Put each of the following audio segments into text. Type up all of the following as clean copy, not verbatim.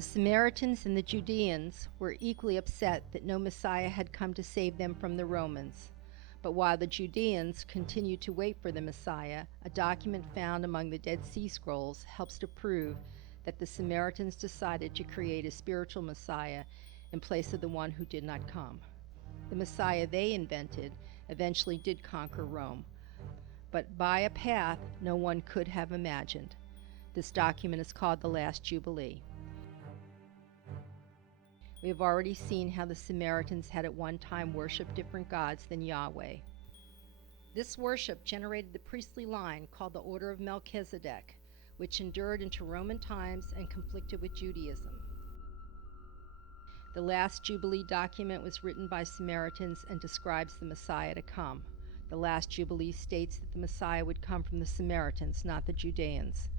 The Samaritans and the Judeans were equally upset that no Messiah had come to save them from the Romans. But while the Judeans continued to wait for the Messiah, a document found among the Dead Sea Scrolls helps to prove that the Samaritans decided to create a spiritual Messiah in place of the one who did not come. The Messiah they invented eventually did conquer Rome, but by a path no one could have imagined. This document is called the Last Jubilee. We have already seen how the Samaritans had at one time worshipped different gods than Yahweh. This worship generated the priestly line called the Order of Melchizedek, which endured into Roman times and conflicted with Judaism. The Last Jubilee document was written by Samaritans and describes the Messiah to come. The Last Jubilee states that the Messiah would come from the Samaritans, not the Judeans.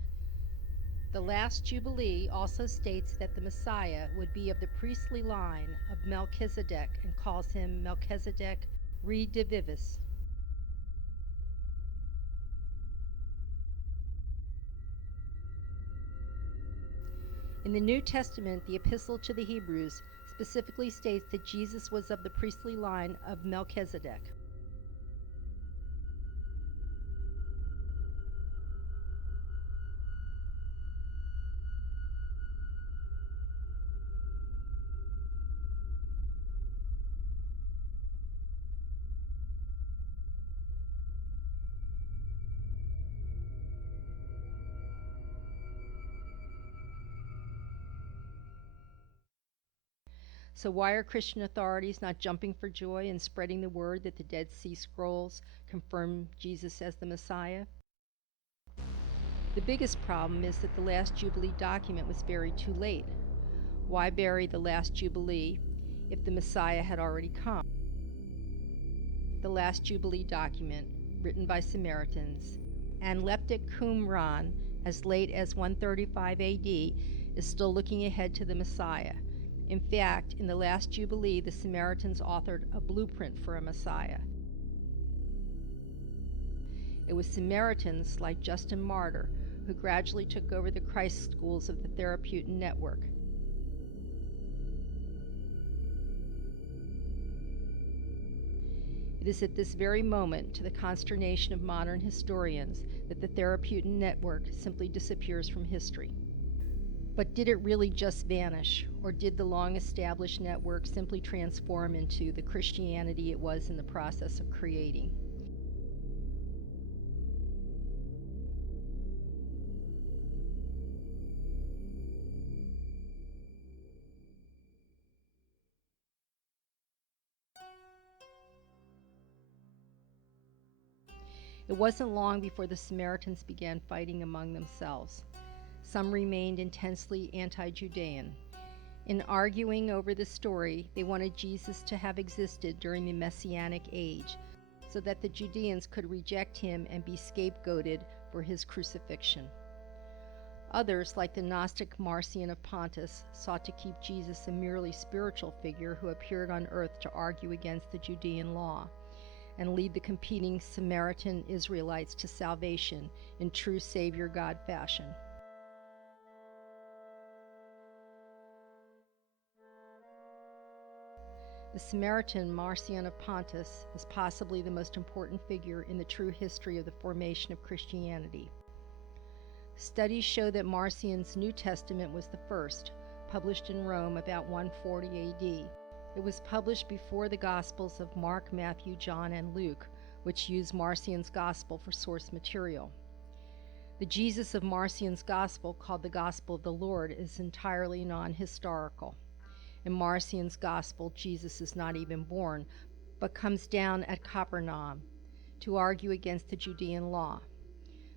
The Last Jubilee also states that the Messiah would be of the priestly line of Melchizedek and calls him Melchizedek Redivivus. In the New Testament, the Epistle to the Hebrews specifically states that Jesus was of the priestly line of Melchizedek. So why are Christian authorities not jumping for joy and spreading the word that the Dead Sea Scrolls confirm Jesus as the Messiah? The biggest problem is that the Last Jubilee document was buried too late. Why bury the Last Jubilee if the Messiah had already come? The Last Jubilee document, written by Samaritans, and Leptic Qumran as late as 135 AD, is still looking ahead to the Messiah. In fact, in the Last Jubilee, the Samaritans authored a blueprint for a Messiah. It was Samaritans like Justin Martyr who gradually took over the Christ schools of the Therapeutic network. It is at this very moment, to the consternation of modern historians, that the Therapeutic network simply disappears from history. But did it really just vanish, or did the long-established network simply transform into the Christianity it was in the process of creating? It wasn't long before the Samaritans began fighting among themselves. Some remained intensely anti-Judean. In arguing over the story, they wanted Jesus to have existed during the Messianic age, so that the Judeans could reject him and be scapegoated for his crucifixion. Others, like the Gnostic Marcion of Pontus, sought to keep Jesus a merely spiritual figure who appeared on earth to argue against the Judean law and lead the competing Samaritan Israelites to salvation in true Savior God fashion. The Samaritan Marcion of Pontus is possibly the most important figure in the true history of the formation of Christianity. Studies show that Marcion's New Testament was the first, published in Rome about 140 AD. It was published before the Gospels of Mark, Matthew, John, and Luke, which use Marcion's Gospel for source material. The Jesus of Marcion's Gospel, called the Gospel of the Lord, is entirely non-historical. In Marcion's Gospel, Jesus is not even born, but comes down at Capernaum to argue against the Judean law.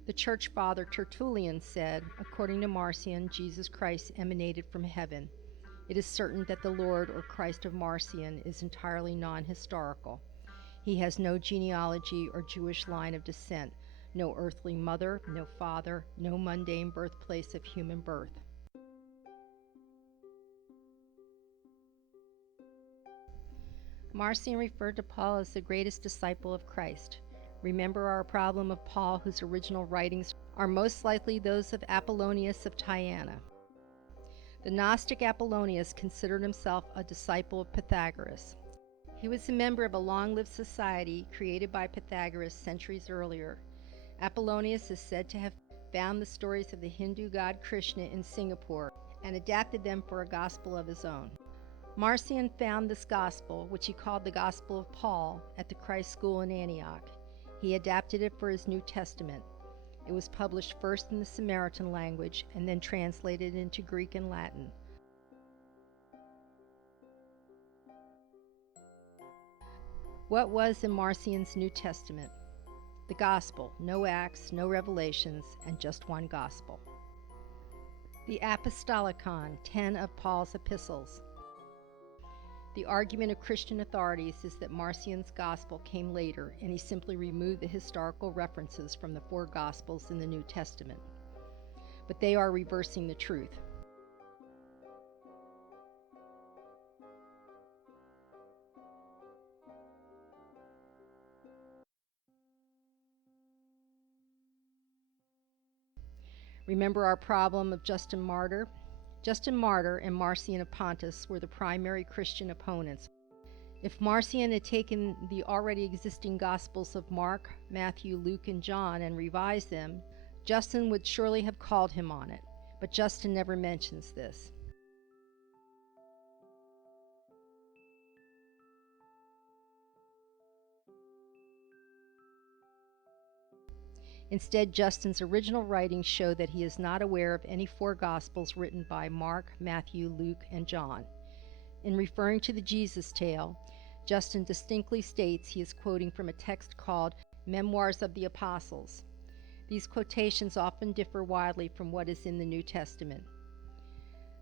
The church father Tertullian said, according to Marcion, Jesus Christ emanated from heaven. It is certain that the Lord or Christ of Marcion is entirely non-historical. He has no genealogy or Jewish line of descent, no earthly mother, no father, no mundane birthplace of human birth. Marcion referred to Paul as the greatest disciple of Christ. Remember our problem of Paul, whose original writings are most likely those of Apollonius of Tyana. The Gnostic Apollonius considered himself a disciple of Pythagoras. He was a member of a long-lived society created by Pythagoras centuries earlier. Apollonius is said to have found the stories of the Hindu god Krishna in Singapore and adapted them for a gospel of his own. Marcion found this gospel, which he called the Gospel of Paul, at the Christ School in Antioch. He adapted it for his New Testament. It was published first in the Samaritan language and then translated into Greek and Latin. What was in Marcion's New Testament? The Gospel, no Acts, no Revelations, and just one Gospel. The Apostolicon, 10 of Paul's epistles. The argument of Christian authorities is that Marcion's Gospel came later, and he simply removed the historical references from the 4 Gospels in the New Testament. But they are reversing the truth. Remember our problem of Justin Martyr? Justin Martyr and Marcion of Pontus were the primary Christian opponents. If Marcion had taken the already existing Gospels of Mark, Matthew, Luke, and John and revised them, Justin would surely have called him on it, but Justin never mentions this. Instead, Justin's original writings show that he is not aware of any 4 Gospels written by Mark, Matthew, Luke, and John. In referring to the Jesus tale, Justin distinctly states he is quoting from a text called Memoirs of the Apostles. These quotations often differ widely from what is in the New Testament.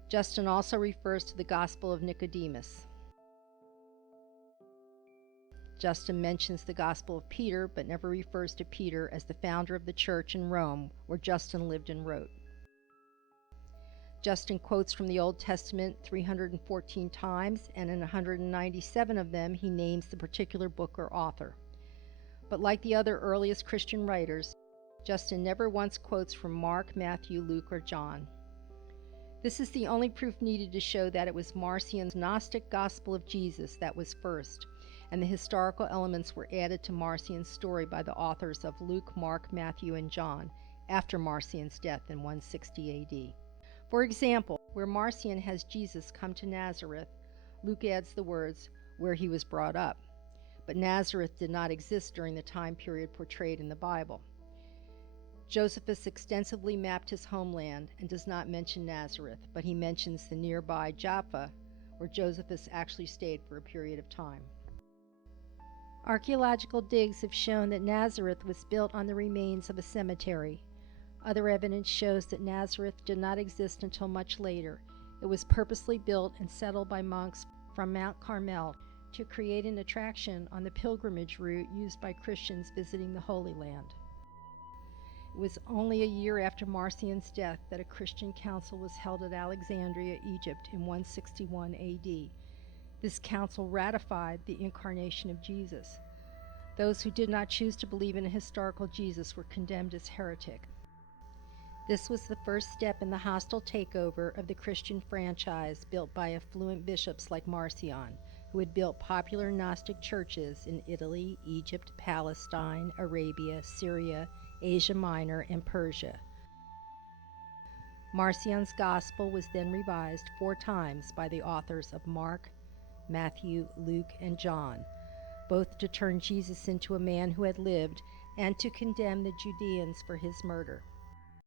Justin also refers to the Gospel of Nicodemus. Justin mentions the Gospel of Peter, but never refers to Peter as the founder of the church in Rome, where Justin lived and wrote. Justin quotes from the Old Testament 314 times, and in 197 of them he names the particular book or author. But like the other earliest Christian writers, Justin never once quotes from Mark, Matthew, Luke, or John. This is the only proof needed to show that it was Marcion's Gnostic Gospel of Jesus that was first, and the historical elements were added to Marcion's story by the authors of Luke, Mark, Matthew, and John after Marcion's death in 160 AD. For example, where Marcion has Jesus come to Nazareth, Luke adds the words, where he was brought up. But Nazareth did not exist during the time period portrayed in the Bible. Josephus extensively mapped his homeland and does not mention Nazareth, but he mentions the nearby Jaffa, where Josephus actually stayed for a period of time. Archaeological digs have shown that Nazareth was built on the remains of a cemetery. Other evidence shows that Nazareth did not exist until much later. It was purposely built and settled by monks from Mount Carmel to create an attraction on the pilgrimage route used by Christians visiting the Holy Land. It was only a year after Marcion's death that a Christian council was held at Alexandria, Egypt in 161 AD. This council ratified the incarnation of Jesus. Those who did not choose to believe in a historical Jesus were condemned as heretic. This was the first step in the hostile takeover of the Christian franchise built by affluent bishops like Marcion, who had built popular Gnostic churches in Italy, Egypt, Palestine, Arabia, Syria, Asia Minor, and Persia. Marcion's Gospel was then revised 4 times by the authors of Mark, Matthew, Luke, and John, both to turn Jesus into a man who had lived and to condemn the Judeans for his murder.